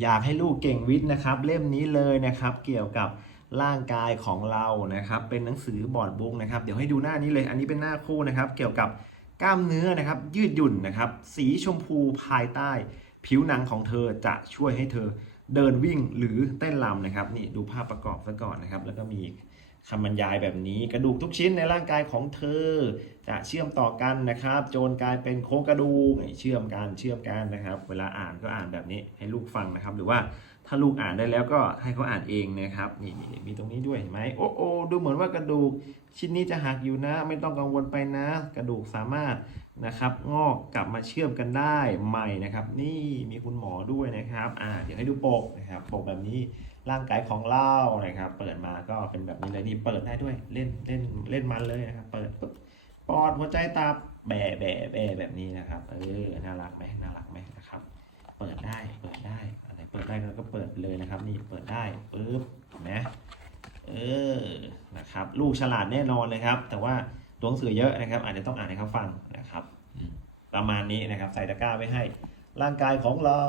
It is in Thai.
อยากให้ลูกเก่งวิทย์นะครับ เล่มนี้เลยนะครับ เกี่ยวกับร่างกายของเรานะครับ เป็นหนังสือบอร์ดบุ๊กนะครับ เดี๋ยวให้ดูหน้านี้เลย อันนี้เป็นหน้าคู่นะครับ เกี่ยวกับกล้ามเนื้อนะครับ ยืดหยุ่นนะครับ สีชมพูภายใต้ ผิวหนังของเธอจะช่วยให้เธอเดินวิ่งหรือเต้นรำนะครับ นี่ดูภาพประกอบซะก่อนนะครับ แล้วก็มี คำบรรยายแบบนี้กระดูกทุกชิ้นในร่างกายของเธอ จะเชื่อมต่อกันนะครับ โจนกลายเป็นโครงกระดูกเชื่อมกันเชื่อมกันนะครับ เวลาอ่านก็อ่านแบบนี้ให้ลูกฟังนะครับ หรือว่าถ้าลูกอ่านได้แล้วก็ให้เขาอ่านเองนะครับนี่นี่มีตรงนี้ด้วยเห็นไหมโอ้โอ้ดูเหมือนว่ากระดูกชิ้นนี้จะหักอยู่นะ ไม่ต้องกังวลไปนะ กระดูกสามารถนะครับงอกกลับมาเชื่อมกันได้ใหม่นะครับ นี่มีคุณหมอด้วยนะครับอ่าเดี๋ยวให้ดูปกนะครับปกแบบนี้ร่างกายของเรานะครับ เปิดมาก็เป็นแบบนี้เลยนี่เปิดได้ด้วย เล่นเล่นเล่นมันเลยนะครับ เปิดปุ๊บปอดหัวใจตับแบะแบะแบะแบบนี้นะครับ เออ น่ารักไหมน่ารักไหมนะครับ เปิดได้ เปิดได้ อะไร เปิดได้เราก็เปิดเลยนะครับ นี่ เปิดได้ปึ๊บเห็นไหมเออ นะครับ ลูกฉลาดแน่นอนเลยครับ แต่ว่าตัวหนังสือเยอะนะครับ อาจจะต้องอ่านให้เขาฟังนะครับ ประมาณนี้นะครับ ใส่ตะกร้าไว้ให้ ร่างกายของเรา